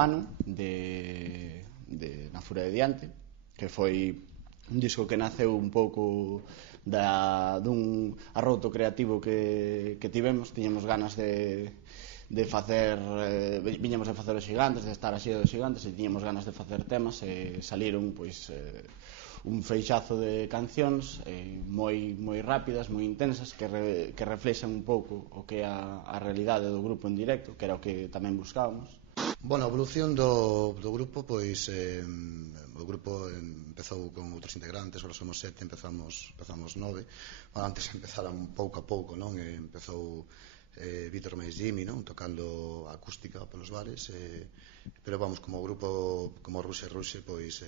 ano na Fura de Diante, que foi un disco que naceu un pouco dun arrouto creativo que tivemos. Tiñamos ganas de facer, viñamos de facer os Xigantes, de estar así dos Xigantes, e tiñamos ganas de facer temas, e saliron pois un feixazo de cancións moi rápidas, moi intensas, que reflexan un pouco o que é a realidade do grupo en directo, que era o que tamén buscábamos. Bueno, a evolución do grupo, pois o grupo empezou con outros integrantes, agora somos 7, empezamos 9. Antes empezaran pouco a pouco, non? Empezou Vítor máis Jimmy, non? Tocando acústica pelos bares, pero vamos, como grupo, como Ruxe, pois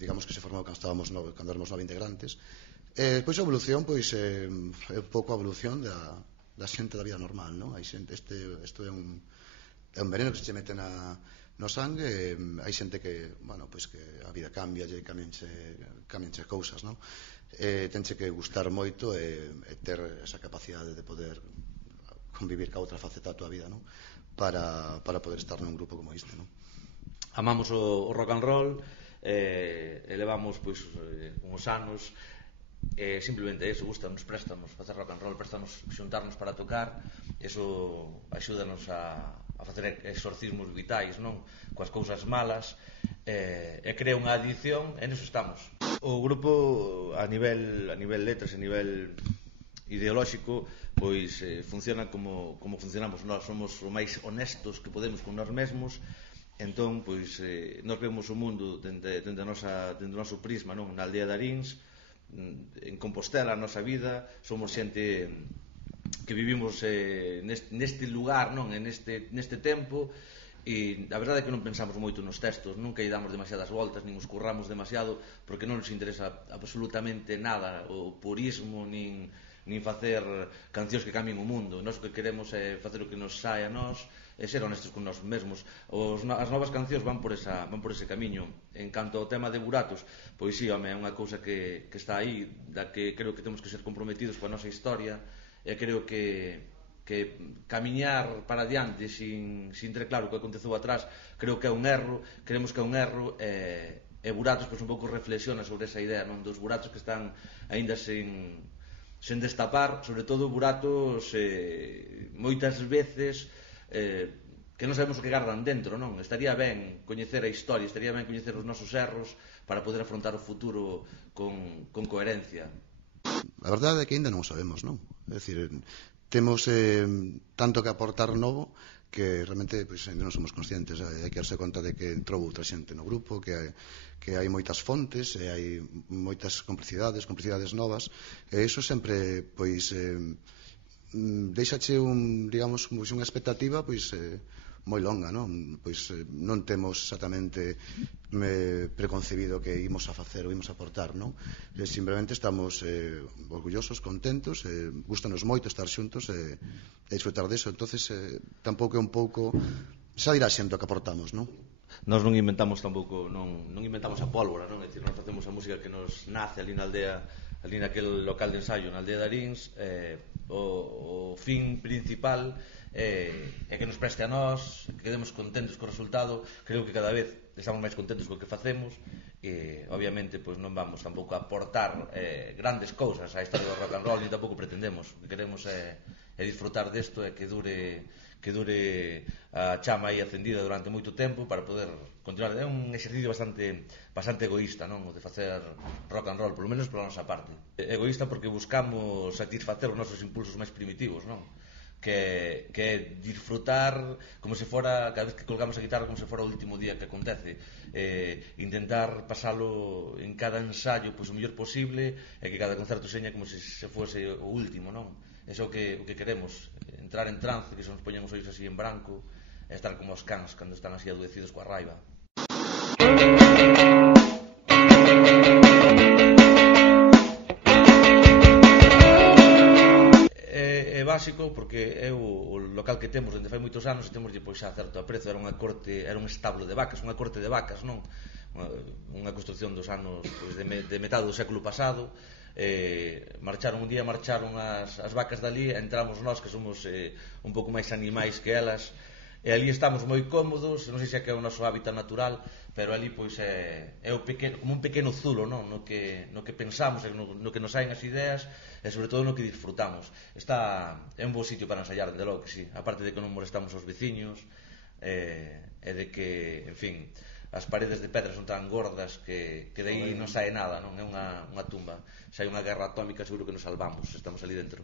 digamos que se formou cando éramos 9 integrantes. Pois a evolución, pois é un pouco a evolución da xente da vida normal, non? Hai xente, isto é un veneno que se mete no sangue. Hai xente que, bueno, pois que a vida cambia, cambianche cousas, non? Tenche que gustar moito e ter esa capacidade de poder convivir ca outra faceta da tua vida, non? Para poder estar nun grupo como este, non? Amamos o rock and roll, elevamos pois uns anos, simplemente eso, gustanos, préstanos facer rock and roll, préstanos xuntarnos para tocar. Eso axúdanos a facer exorcismos vitais, non? Coas cousas malas, e crea unha adición, e neso estamos. O grupo a nivel letras, a nivel ideolóxico, pois funciona como funcionamos nós. Somos o máis honestos que podemos con nós mesmos. Entón, pois, nós vemos o mundo dende o noso prisma, non? Na aldea de Arins, en Compostela, a nosa vida, somos xente que vivimos neste lugar, non? Neste tempo, e a verdade é que non pensamos moito nos textos, nunca lle damos demasiadas voltas, nin os curramos demasiado, porque non nos interesa absolutamente nada o purismo, nin facer cancións que cambien o mundo. Nós o que queremos é facer o que nos sae a nós, e ser honestos con nós mesmos. As novas cancións van por ese camiño. En canto ao tema de Buratos, pois sí, home, é unha cousa que está aí, da que creo que temos que ser comprometidos coa nosa historia, e creo que camiñar para adiante sin ter claro o que aconteceu atrás, creo que é un erro. Creemos que é un erro, e Buratos pois un pouco reflexiona sobre esa idea, non? Dos buratos que están aínda sen destapar, sobre todo buratos moitas veces que non sabemos o que gardan dentro, non? Estaría ben coñecer a historia, estaría ben coñecer os nosos erros para poder afrontar o futuro con coherencia. A verdade é que ainda non o sabemos, non? É dicir, temos tanto que aportar novo que realmente pois, ainda non somos conscientes. Hai que darse conta de que entrou outra xente no grupo, que hai moitas fontes, e hai moitas complicidades novas, e iso sempre pois deixache digamos, unha expectativa pois moi longa, non? Pois non temos exactamente preconcebido que imos a facer ou imos a aportar, non? Simplemente estamos orgullosos, contentos, gustanos moito estar xuntos e disfrutar deso. Entonces tampouco é un pouco, xa dirá xente o que aportamos, non? Nós non inventamos tampouco, non inventamos a pólvora, non? É dicir, nós facemos a música que nos nace ali na aldea, ali naquel local de ensaio na aldea de Arins. O fin principal é que nos preste a nós, que quedemos contentos co resultado. Creo que cada vez estamos máis contentos co que facemos, e obviamente pois non vamos tampouco a aportar grandes cousas á historia do rock and roll, ni tampouco pretendemos. O que queremos é disfrutar desto, e que dure a chama aí acendida durante moito tempo para poder continuar. É un exercicio bastante egoísta, non? O de facer rock and roll, polo menos pola nosa parte. Egoísta porque buscamos satisfacer os nosos impulsos máis primitivos, non? Que é disfrutar como se fora, cada vez que colgamos a guitarra, como se fora o último día que acontece. Intentar pasalo en cada ensayo pois o mellor posible, e que cada concerto seña como se fose o último, non? Eso é o que queremos, entrar en trance, que se nos poñen os ollos así en branco, e estar como os cans cando están así adoecidos coa raiva. É básico porque é o local que temos dende fai moitos anos, e temos pois xa certo aprecio. Era un establo de vacas, unha corte de vacas, non? Unha construción dos anos pois, de metade do século pasado. Un día marcharon as vacas dali, entramos nós, que somos un pouco máis animais que elas, e ali estamos moi cómodos, non sei se é que é o noso hábitat natural, pero ali pois é como un pequeno zulo, non? No que pensamos, no que nos saen as ideas e sobre todo no que disfrutamos. É un bo sitio para ensayar, dende logo que sí, aparte de que non molestamos aos veciños e de que, en fin, as paredes de pedra son tan gordas que de aí non sae nada, non? É unha tumba. Se hai unha guerra atómica seguro que nos salvamos, estamos ali dentro.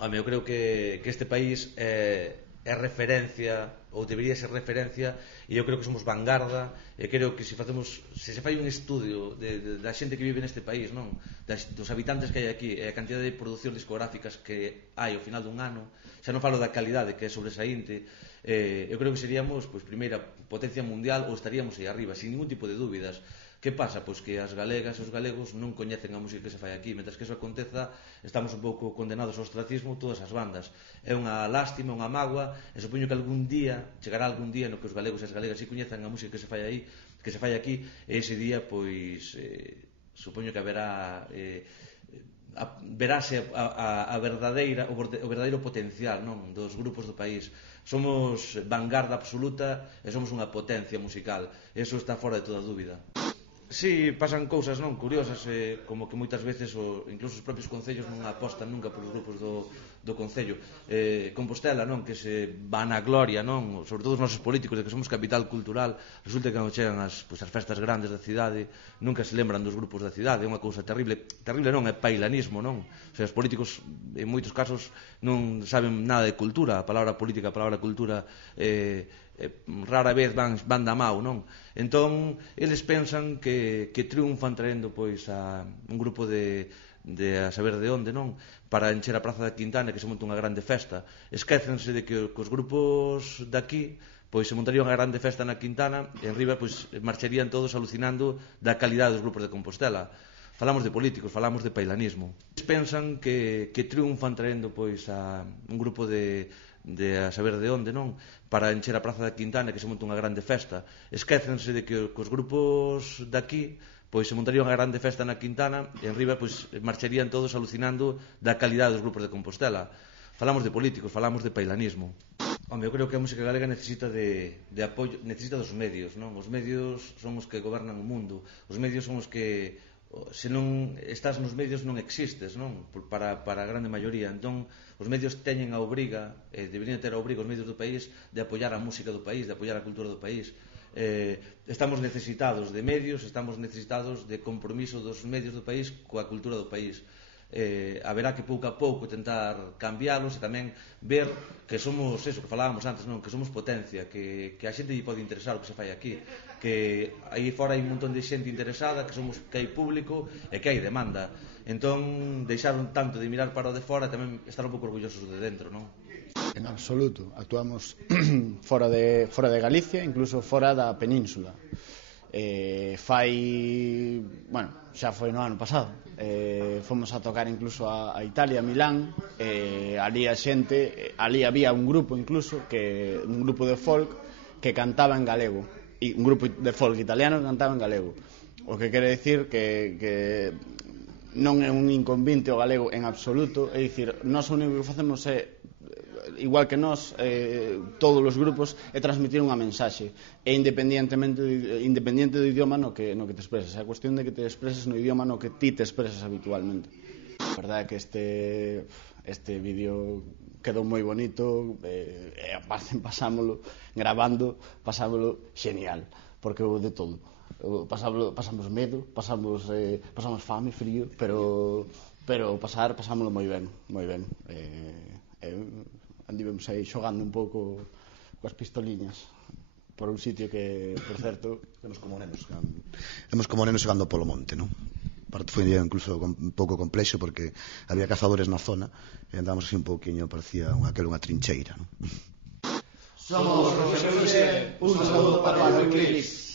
Home, eu creo que este país é referencia, ou debería ser referencia, e eu creo que somos vanguarda, e creo que se se fai un estudio da xente que vive neste país, non? Dos habitantes que hai aquí, e a cantidad de producións discográficas que hai ao final dun ano, xa non falo da calidade, que é sobresaínte, eu creo que seríamos, pois, primeira potencia mundial, ou estaríamos aí arriba, sin ningún tipo de dúbidas. Que pasa? Pois que as galegas e os galegos non coñecen a música que se fai aquí. Mentres que eso aconteza, estamos un pouco condenados ao ostracismo todas as bandas. É unha lástima, unha mágoa, e supoño que algún día, chegará algún día no que os galegos e as galegas si coñezan a música que se fai aí, que se fai aquí, e ese día, pois, supoño que haberá... verase o verdadeiro potencial, non, dos grupos do país. Somos vanguarda absoluta e somos unha potencia musical. Eso está fora de toda dúbida. Sí, pasan cousas non curiosas, como que moitas veces incluso os propios concellos non apostan nunca polos grupos do concello. Compostela, non, que se van a gloria, non, sobre todo os nosos políticos de que somos capital cultural, resulta que cando chegan as festas grandes da cidade nunca se lembran dos grupos da cidade. É unha cousa terrible non, é pailanismo, non? O sea, os políticos en moitos casos non saben nada de cultura, a palabra política, a palabra cultura rara vez van da mau, non? Entón, eles pensan que triunfan traendo pois a un grupo de a saber de onde, non? Para encher a Praza da Quintana, que se monta unha grande festa. Esquécense de que os grupos daqui pois se montaría unha grande festa na Quintana e en riba pois marcharían todos alucinando da calidade dos grupos de Compostela. Falamos de políticos, falamos de pailanismo. Eles pensan que triunfan traendo pois a un grupo de a saber de onde, non? Para encher a Praza da Quintana, que se monta unha grande festa. Esquécense de que os grupos daqui pois se montaría unha grande festa na Quintana e en riba pois marcharían todos alucinando da calidade dos grupos de Compostela. Falamos de políticos, falamos de pailanismo. Home, eu creo que a música galega necesita de apoio, necesita dos medios, non? Os medios son os que gobernan o mundo. Os medios son os que, se non estás nos medios non existes, non? Para a grande maioría. Entón, os medios teñen a obriga, deberían ter a obriga os medios do país de apoiar a música do país, de apoiar a cultura do país. Estamos necesitados de medios, estamos necesitados de compromiso dos medios do país coa cultura do país. Haberá que pouco a pouco tentar cambiálos e tamén ver que somos eso que falábamos antes, non? Que somos potencia, que a xente lle pode interesar o que se fai aquí, que aí fora hai un montón de xente interesada, que hai público e que hai demanda. Entón, deixar un tanto de mirar para o de fora, tamén estar un pouco orgullosos de dentro, non? En absoluto, actuamos fora de Galicia, incluso fora da península. Xa foi no ano pasado, fomos a tocar incluso a Italia, a Milán, ali a xente, ali había un grupo incluso, un grupo de folk que cantaba en galego, e un grupo de folk italiano que cantaba en galego, o que quere decir que non é un inconvinte o galego en absoluto, é dicir, nós o único que facemos é, igual que nós, todos os grupos, é transmitir unha mensaxe, e independente do idioma no que te expresas. A cuestión de que te expreses no idioma no que ti te expresas habitualmente. A verdade é que este vídeo quedou moi bonito, e aparte pasámolo genial, porque houve de todo. Pasamos medo, pasamos fame, frío, pero pasámolo moi ben. Andivemos aí xogando un pouco coas pistoliñas por un sitio que, por certo, Vemos como nenos xogando polo monte, non? Parte foi incluso un pouco complexo porque había cazadores na zona e andábamos así un pouquiño, parecía unha trincheira, non? Somos Roxer, un saludo para o Eclipse.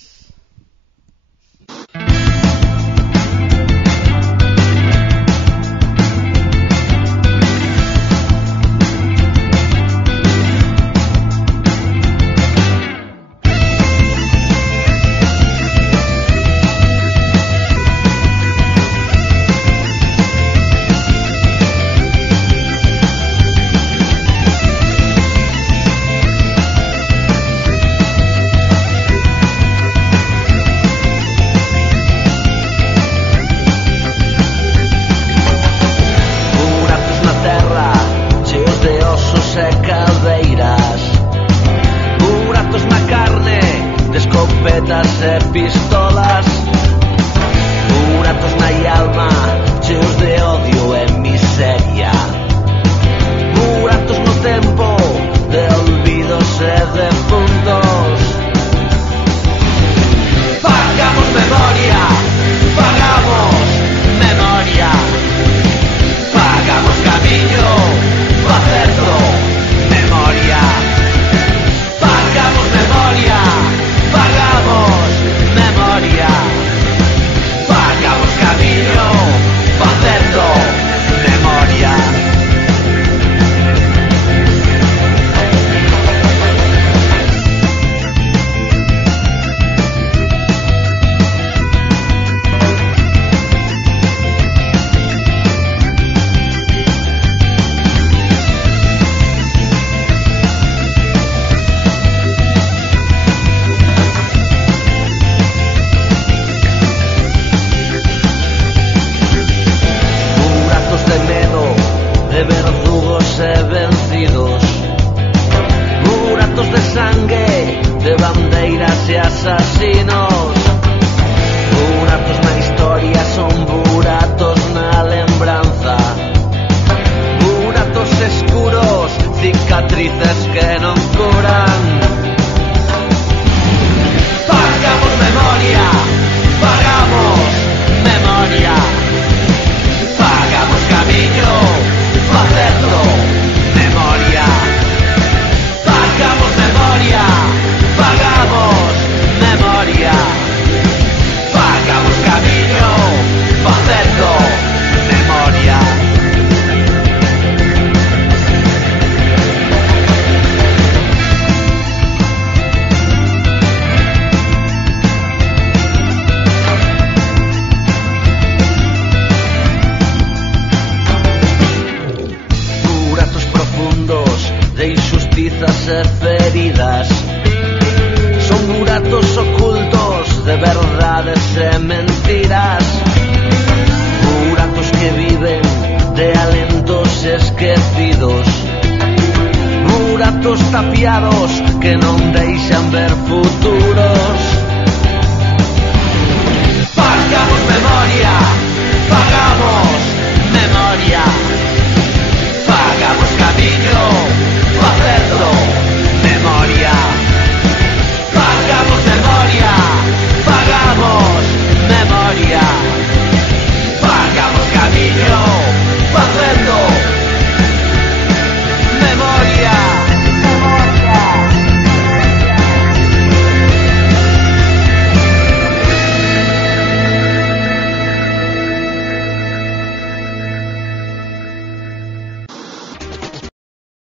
ollos tapiados que non deixan ver futuro.